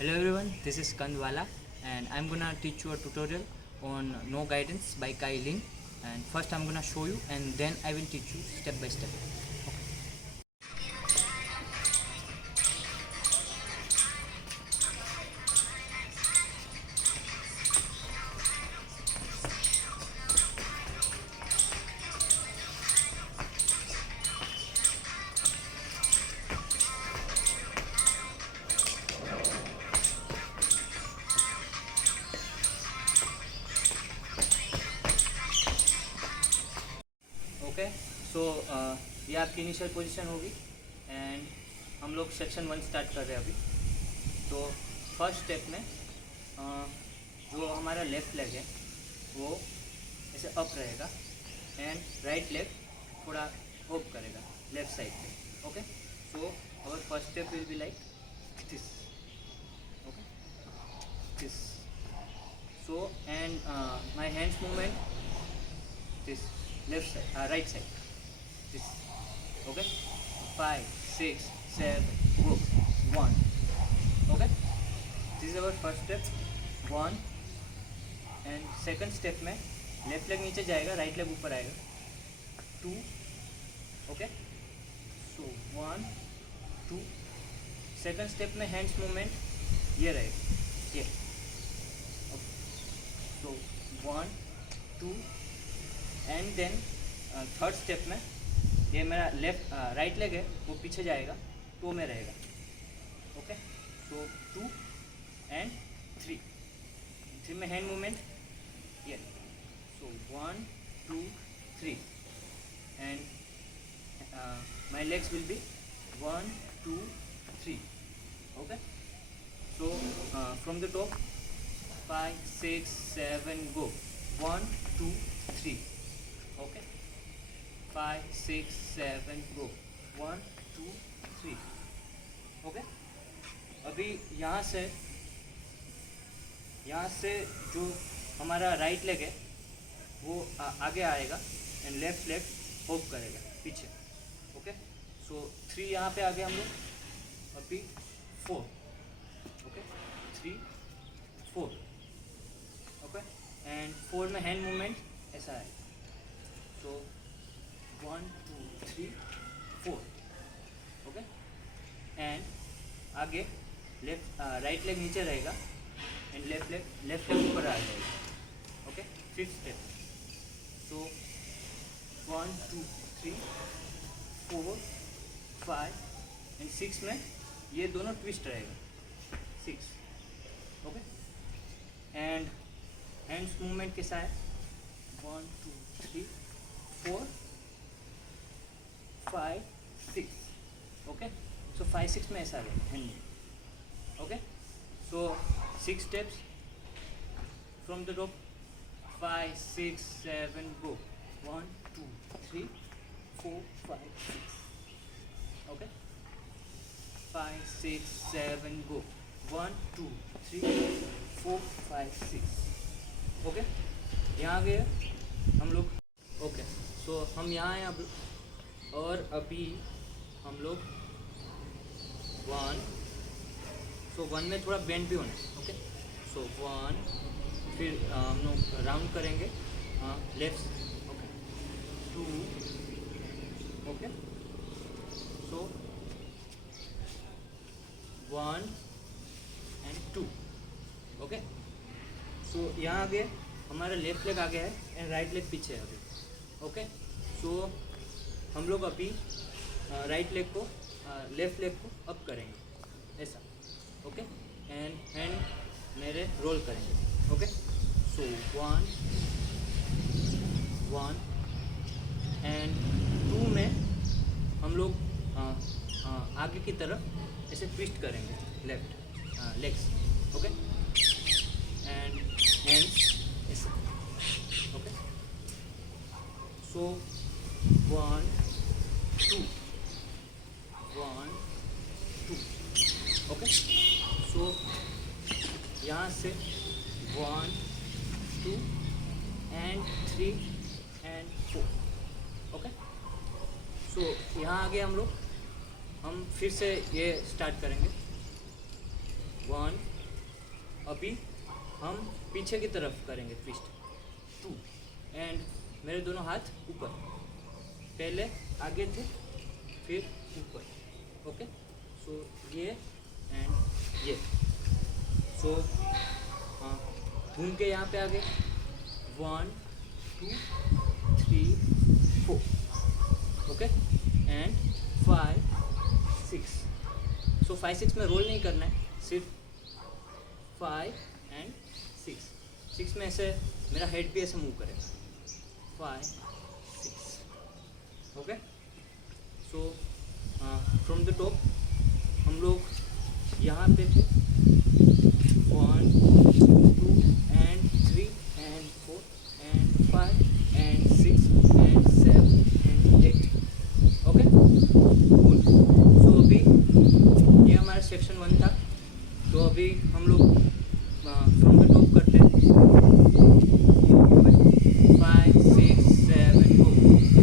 Hello everyone, this is Kandwala and I'm gonna teach you a tutorial on no guidance by Kai Ling. And first I'm gonna show you and then I will teach you step by step. Okay so ये आपकी initial position होगी and हम लोग section 1 start कर रहे हैं अभी। तो फर्स्ट स्टेप में जो हमारा लेफ्ट लेग है वो ऐसे अप रहेगा एंड राइट लेग थोड़ा होप करेगा लेफ्ट साइड पे। Okay so our first step will be like this. Okay this so and my hands movement this left side right side this। okay 5 6 7 go 1। okay this is our first step 1 and second step में left leg नीचे जाएगा right leg ऊपर आएगा 2। okay so 1 2 second step में hands movement ये रहेगा ये। okay so 1 2 and then third step में ये मेरा लेफ्ट राइट लेग है वो पीछे जाएगा टो में रहेगा। ओके सो 2 एंड 3 में हैंड मूवमेंट ये। सो 1 2 3 and my legs will be 1 2 3। Okay so from the top 5 6 7 go 1 2 3। Okay 5 6 7 go 1 2 3। Okay अभी यहाँ से जो हमारा राइट लेग है वो आगे आएगा एंड लेफ्ट लेग होप करेगा पीछे। ओके सो 3 यहाँ पे आ गए हम लोग। अभी 4। ओके 3 4। ओके एंड 4 में हैंड मूवमेंट ऐसा है। so 1 2 3 4। ओके एंड आगे लेफ्ट राइट लेग नीचे रहेगा एंड लेफ्ट लेग ऊपर आ जाएगा। Okay fifth step so 1 2 3 4 5 and 6 में ये दोनों ट्विस्ट रहेगा 6। ओके एंड हैंड्स मूवमेंट कैसा है 1 2 3 4 5 6। ओके सो 5 6 में ऐसा है hand. Okay so 6 steps from the top 5 6 7 go 1 2 3 4 5 6। Okay 5 6 7 go 1 2 3 4 5 6। Okay यहाँ गए हम लोग। ओके सो हम यहाँ हैं अब और अभी हम लोग 1 सो 1 में थोड़ा बेंड भी होना है। ओके सो 1 फिर हम लोग राउंड करेंगे left. Okay 2। Okay so 1 and 2। Okay so यहाँ आगे हमारा लेफ्ट लेग आगे है एंड राइट लेग पीछे है अभी। ओके सो हम लोग अभी राइट लेग को लेफ्ट लेग को अप करेंगे ऐसा। ओके एंड हैंड मेरे रोल करेंगे। ओके सो 1 1 एंड 2 में हम लोग आगे की तरफ ऐसे ट्विस्ट करेंगे left legs. Okay and hands ऐसे। Okay so 1 2 1 2। ओके सो यहाँ से 1 2 एंड 3 एंड 4। ओके सो यहाँ आगे हम लोग हम फिर से ये स्टार्ट करेंगे 1 अभी हम पीछे की तरफ करेंगे ट्विस्ट 2 एंड मेरे दोनों हाथ ऊपर, पहले आगे थे फिर ऊपर, ओके। सो ये एंड ये, सो घूम के यहाँ पे आगे 1 2 3 4, ओके एंड 5 6। सो 5 6 में रोल नहीं करना है, सिर्फ 5 एंड 6 में ऐसे मेरा हेड भी ऐसे मूव करेगा 5 6, okay. So from the top हम लोग यहाँ पे थे 1 2 and 3 and 4 and 5 and 6 and 7 and 8, okay cool. So अभी ये हमारा सेक्शन 1 था। तो अभी हम लोग फ्रॉम द टॉप करते हैं 5 6 7 go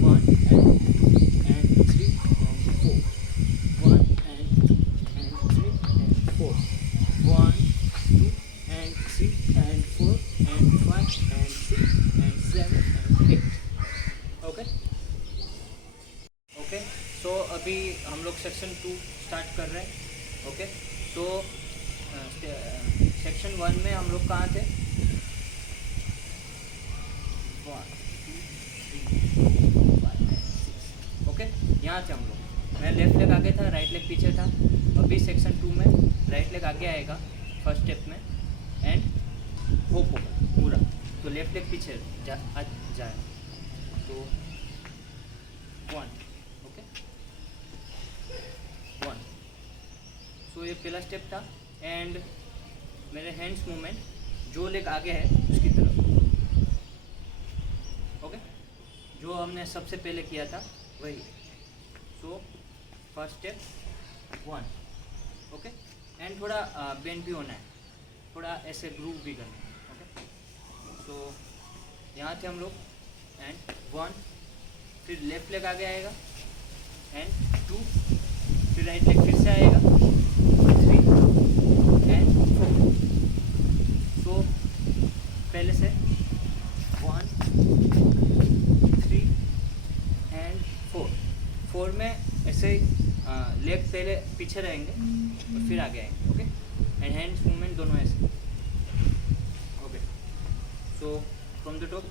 1 and 2 and 3 and 4, 1 and 2 and 3 and 4, 1 2 and 3 and 4 and 5 and 6 and 7 and 8, okay okay. So अभी हम लोग सेक्शन 2 स्टार्ट कर रहे हैं, ओके। तो सेक्शन 1 में हम लोग कहाँ थे 1 2 3 4 5 6, ओके यहाँ थे हम लोग। मैं लेफ्ट लेग आगे था, राइट लेग पीछे था। अभी सेक्शन 2 में राइट लेग आगे आएगा फर्स्ट स्टेप में एंड होप होगा पूरा, तो लेफ्ट लेग पीछे जाए तो 1, ओके 1। सो ये पहला स्टेप था एंड मेरे हैंड्स मूवमेंट जो लेग आगे है उसकी तरफ, ओके जो हमने सबसे पहले किया था वही। So first step 1, okay and थोड़ा बेंड भी होना है, थोड़ा ऐसे ग्रूव भी करना है, ओके। सो यहाँ थे हम लोग एंड 1, फिर लेफ्ट लेग आगे आएगा एंड 2, फिर राइट लेग फिर से आएगा 3 एंड 4। तो पहले से 1 3 एंड 4 में ऐसे लेग पहले पीछे रहेंगे और फिर आगे आएंगे, ओके एंड हैंड्स मूवमेंट दोनों ऐसे, okay. So from the top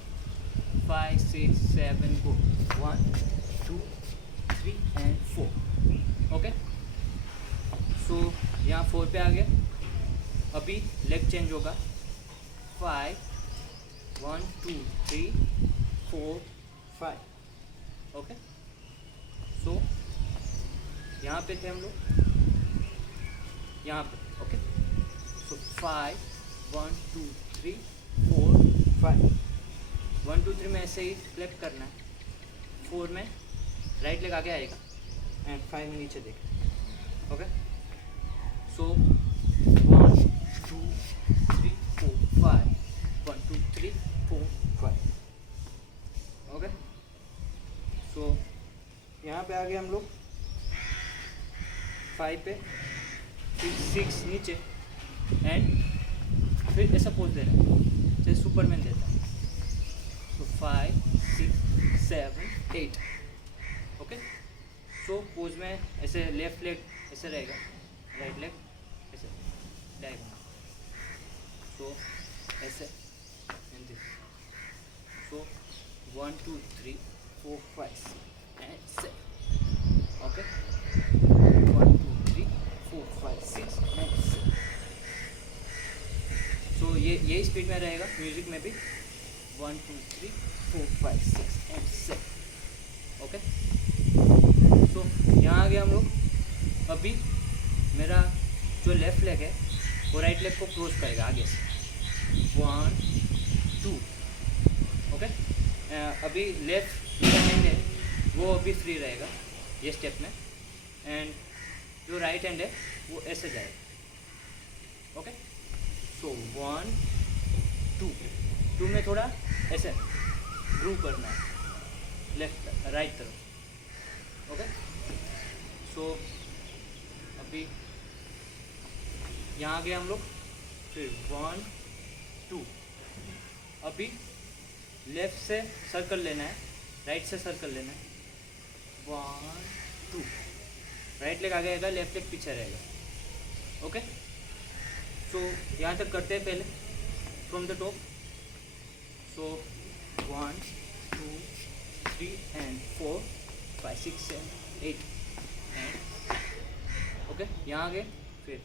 5 6 7 go 1 2 3 and 4, okay. So यहाँ 4 पे आ गया। अभी लेग चेंज होगा 5 1 2 3 4 5, ओके। सो यहाँ पे थे हम लोग, यहाँ पे, ओके। सो 5 1 2 3 4 5, 1 2 3 में ऐसे ही फ्लेक्ट करना है, 4 में राइट लेग आगे आएगा एंड 5 में नीचे देख, ओके। So 1 2 3 4 5 1 2 3 4 5, okay. सो यहाँ पे आ गए हम लोग 5 पे, फिर 6 नीचे एंड फिर ऐसा पोज देना है जैसे सुपरमैन देता है। सो 5 6 7 8, ओके। सो पोज में ऐसे लेफ्ट लेग ऐसे रहेगा, राइट लेग ऐसे डायगोनल, सो ऐसे and this. So 1 2 3 4 5 and 7, okay 1 2 3 4 5 6 and 7। सो यही स्पीड में रहेगा म्यूजिक में भी 1 2 3 4 5 6 एंड 7, ओके। सो यहाँ आ गया हम लोग। अभी मेरा जो लेफ्ट लेग है वो राइट लेग को क्लोज करेगा आगे से 1 2, ओके। अभी लेफ्ट मेरा हैंड है वो अभी फ्री रहेगा ये स्टेप में एंड जो राइट हैंड है वो ऐसे जाएगा, ओके। सो 1 2 में थोड़ा ऐसे ग्रूव करना है लेफ्ट राइट तरफ, ओके। सो अभी यहाँ आ गए हम लोग फिर 1 2। अभी लेफ्ट से सर्कल लेना है, राइट से सर्कल लेना है, 1 2। राइट लेग आगे आएगा, लेफ्ट लेग पीछे रहेगा। ओके, सो यहाँ तक करते हैं पहले from the top. So 1 2 3 and 4 5 6 7 8 and okay, यहाँ आगे फिर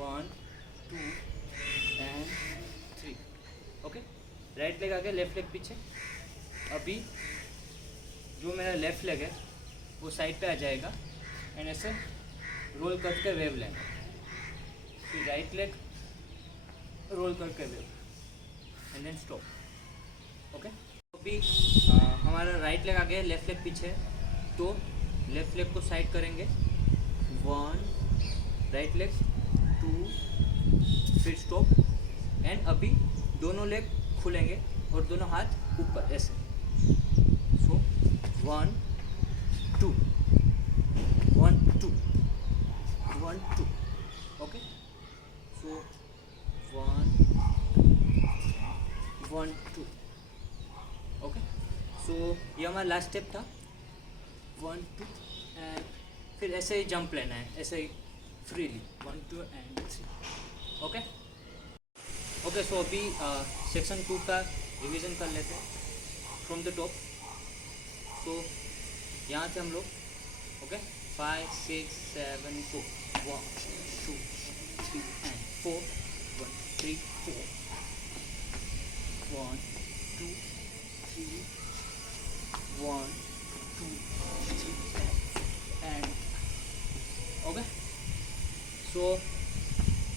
1 2 एंड 3। ओके, राइट लेग आगे, लेफ्ट लेग पीछे। अभी जो मेरा लेफ्ट लेग है वो साइड पे आ जाएगा एंड ऐसे रोल करके वेव लेंगे। फिर राइट लेग रोल करके wave and then stop. Okay, अभी हमारा राइट लेग आगे, लेफ्ट लेग पीछे, तो लेफ्ट लेग को साइड करेंगे, 1 राइट लेग 2 फिर स्टॉप एंड अभी दोनों लेग खुलेंगे और दोनों हाथ ऊपर ऐसे। सो 1 2 1 2 1 2। Okay, so 1 1 2। ओके, सो ये हमारा लास्ट स्टेप था, 1 2 एंड फिर ऐसे ही जंप लेना है, ऐसे ही freely 1 2 and 3। Okay okay, so अभी सेक्शन 2 का रिवीजन कर लेते हैं फ्रॉम द टॉप। तो यहाँ से हम लोग okay 5 6 7 2 1 2 3 and 4 1 3 4 1 2 3 1 2 3 and okay. So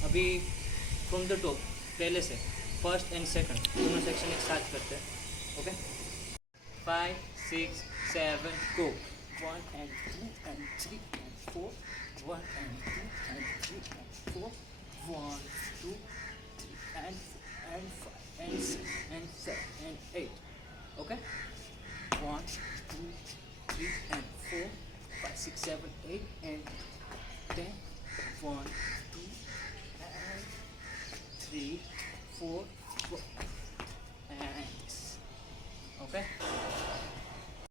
अभी फ्रॉम द टॉप पहले से फर्स्ट एंड सेकंड दोनों सेक्शन एक साथ करते हैं। Okay, 5 6 7 go 1 and 2 and 3 and 4 1 and 2 and 3 and 4 1 2 3 and 4 and 5 and 6 and 7 and 8। okay, 1 2 3 and 4 5 6 7 8 and 10 1 2 and 3 4 4 and okay।